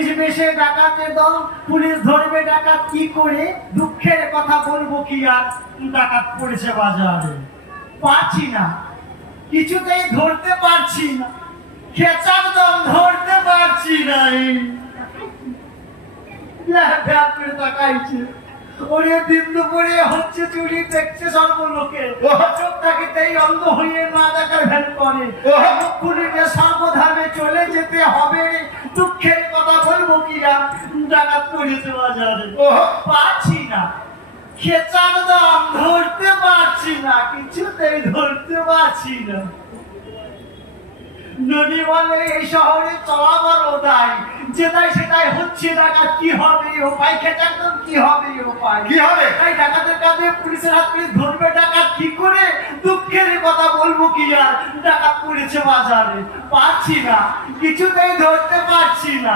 Police বেশে ডাকাতে দল, পুলিশ ধরবে ডাকাত কি করে, দুঃখের কথা বলবো কি আর, ডাকাত পড়েছে বাজারে। পারছি না, কিছুতেই ধরতে পারছি না, খেচার দম ধরতে পারছি না। তাকাইছে, ওরে দিন দুপুরে হচ্ছে চুরি, দেখছে সর্বলোকে, চোখ থাকিতেই অন্ধ হয়ে না দেখার ভ্যান করে, খুলিতে সাবধানে চলে যেতে হবে, দুঃখের কথা বলবো কি আর, ডাকাত পড়েছে বাজারে। পারছি না, খেচার দাম ধরতে পারছি না, কিছুতেই ধরতে পারছি না। নদী বলে এই শহরে চলা বড় দায়, যেটাই সেটাই হচ্ছে ডাকাত, কি হবে উপায়, খেচার দাম কি হবে উপায়, কি হবে? তাই ডাকাতের কাছে পুলিশের হাত পুলিশ ধরবে ডাকাত কি করে, দুঃখের কথা বলবো কি আর, ডাকাত পড়েছে বাজারে। পারছি না, কিছুতেই ধরতে পারছি না।